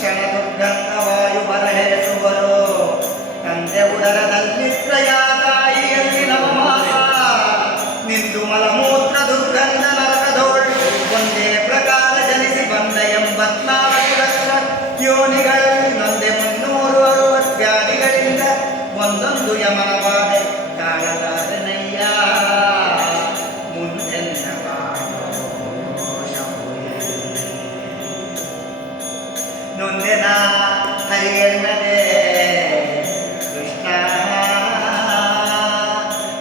ಕ್ಷಣ ದುರ್ಗಂಧ ವಾಯು ಬರಹೇಸುವರು ತಂದೆ ಉದರದಲ್ಲಿತ್ರಯ ತಾಯಿಯಲ್ಲಿ ನವಮಾಸ ನಿಂದು ಮಲಮೂತ್ರ ದುರ್ಗಂಧ ನರಕದೋಳ್ ಒಂದೇ ಪ್ರಕಾರ ಜನಿಸಿ ಬಂದ 84 ಲಕ್ಷ ಯೋನಿಗಳಲ್ಲಿ ನೊಂದೆ 360 ವ್ಯಾಧಿಗಳಿಂದ ಒಂದೊಂದು ಯಮನ ಬಾಧೆ ತಾಳಲಾರನಯ್ಯ ಮುಂದೆನ್ನ ನೊಂದೆನ ಹರಿಯಣ್ಣನೇ ಕೃಷ್ಣ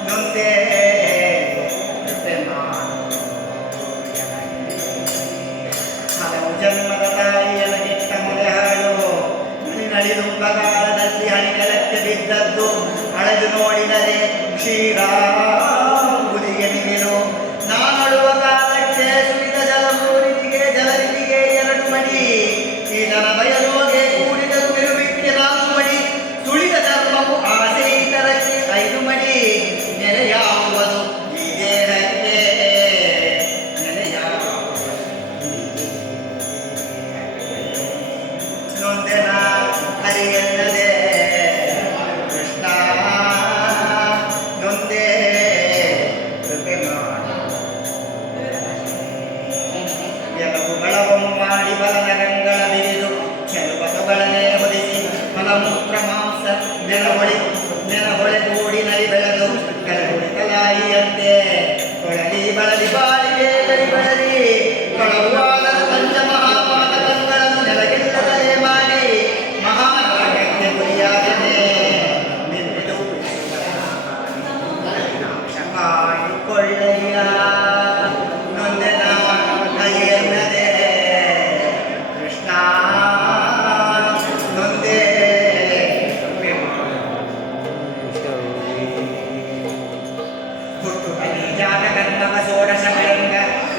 ನೊಂದೆ ಹಲವು ಜನ್ಮದ ತಾಯಿಯನ ಕೆಟ್ಟ ಮೊರೆ ಹಾಳು ನಳಿನುಂಬಗಾಲದಲ್ಲಿ ಹಣಿಗಳಕ್ಕೆ ಬಿದ್ದದ್ದು ಅಳೆದು ನೋಡಿದರೆ ಕ್ಷೀರಾಂಬುದಿಗೆ ಮಿಗಿಲು ನಾನಳುವ ಕಾಲಕ್ಕೆ ಸುರಿದ ಜಲಮೂರಿನಿಗೆ ಜಲನಿಧಿಗೆ 2 ಮಡಿ ಈ ನನ್ನ ಬಯಲೋಗೆ ಕೂಡಿದರು ಬಿರುಬಿಕ್ಕೆ 4 ಮಡಿ ಸುಳಿದ ಚರ್ಮವು ಆಸೆ ಇತರಕ್ಕೆ 5 ಮಡಿ ನೆಲೆಯಾಗುವುದು ಈ ದೇಹಕ್ಕೆ ನೊಂದೆನ ಹರಿಯಲ್ಲದೆ ಕೃಷ್ಣ ನೊಂದೆ ಕೃಪೆ ಎಲವುಗಳ ಮಾಡಿ ಬಲನಗಂಗಳ ಬಿರಿದು ಚೆಲುವತುಗಳನ್ನೇ ಹೊದಿಸಿ ಮಲಮೂತ್ರ ಮಾಂಸ ನೆನಹೊಳೆ ಕೂಡಿನಲ್ಲಿ ಬೆಳೆದು ಕಲಹುಡಿತಲಾಯಿಯಂತೆ ಕೊಳಲಿ ಬಳಲಿ ಬಾಳಿಗೆ ಕೈ ಬಳಲಿ ಕೊಳವಾದರ ಪಂಚಮಹಾಪಾತಕಗಳನ್ನು ನೆಲಗಿಲ್ಲದಲೇ ಮಾಡಿ ಮಹಾರಾಗಕ್ಕೆ ಗುರಿಯಾಗದೆ ನಿಂತು ಕೊಳ್ಳಯ್ಯ ನೊಂದೆನ ಹರಿಯನ್ನದೆ ಕೃಷ್ಣ ನೊಂದೆ ಹುಟ್ಟು ಜಾತ ಕರ್ಮವ ಷೋಡಶಗಳಿಂದ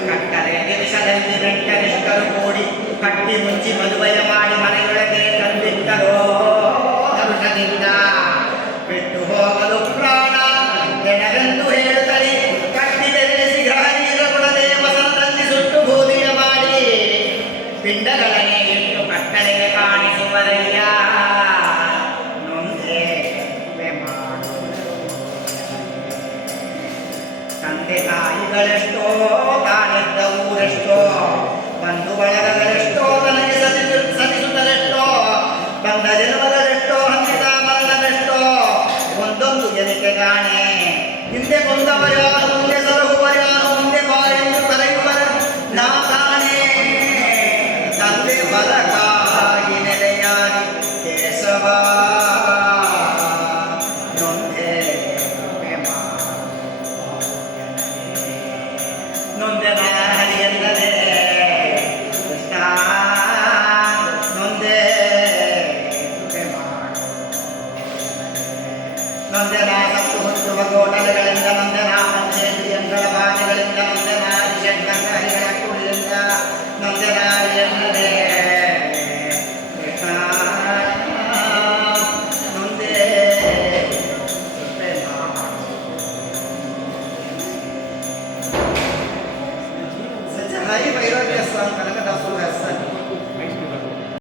ಕಟ್ಟಲೆ ನಿಮಿಷದಲ್ಲಿ ಗಂಟನಿಷ್ಠರು ಕೂಡಿ ಕಟ್ಟಿ ಮುಚ್ಚಿ ಮದುವೆಯ ಮಾಡಿ ಮನೆಯೊಳಗೆ ತಂದಿಟ್ಟರೋ ಹರುಷದಿಂದ ಬಿಟ್ಟು ಹೋಗಲು ಪ್ರಾಣ ಎಡವೆಂದು ಹೇಳುತ್ತಲೇ ಕಟ್ಟಿ ಬೆರೆಸಿ ಗ್ರಹ ನೀರ ಕೊಡದೆ ವಸನದಲ್ಲಿ ಸುಟ್ಟು ಬೂದಿಯ ಮಾಡಿ ಪಿಂಡಗಳನ್ನೇ ಇಟ್ಟು ಕಟ್ಟಳೆಗೆ ಕಾಣಿಸುವರಯ್ಯ ನೊಂದೆ ಮಾಡು ತಂದೆ ತಾಯಿಗಳೆಷ್ಟೋ ತಾನಿದ್ದ ಊರೆಷ್ಟೋ ಬಂಧು ಬಳಗಗಳೆಷ್ಟೋ ತನಗೆ ಸತಿಸುತ್ತಲೆಷ್ಟೋ ಬಂದ ಜನ್ಮಗಳೆಷ್ಟೋ ಹಂಚಿದ ಮರಣವೆಷ್ಟೋ ಒಂದೊಂದು ಎನಿಕೆ ಕಾಣೆ ಹಿಂದೆ ಕೊಂದವರ್ಯಾರು ಮುಂದೆ ಸಲಹುವರ್ಯಾರು ಮುಂದೆ ಬಾರೆಂದು ಕರೆಯುವರ ನಾ ಕಾಣೆ ತಂದೆ ಬಲಕಾಗಿ ನೆಲೆಯಾಗಿ ಕೇಶವ ನೊಂದೆ ನೊಂದೆನ ಹರಿಯಲ್ಲದೆ ಕೃಷ್ಣ ನೊಂದೆ ನೊಂದೆನ ಸತ್ತು ಹುಟ್ಟುವ ಗೋಟಲೆಗಳಿಂದ ನೊಂದೆ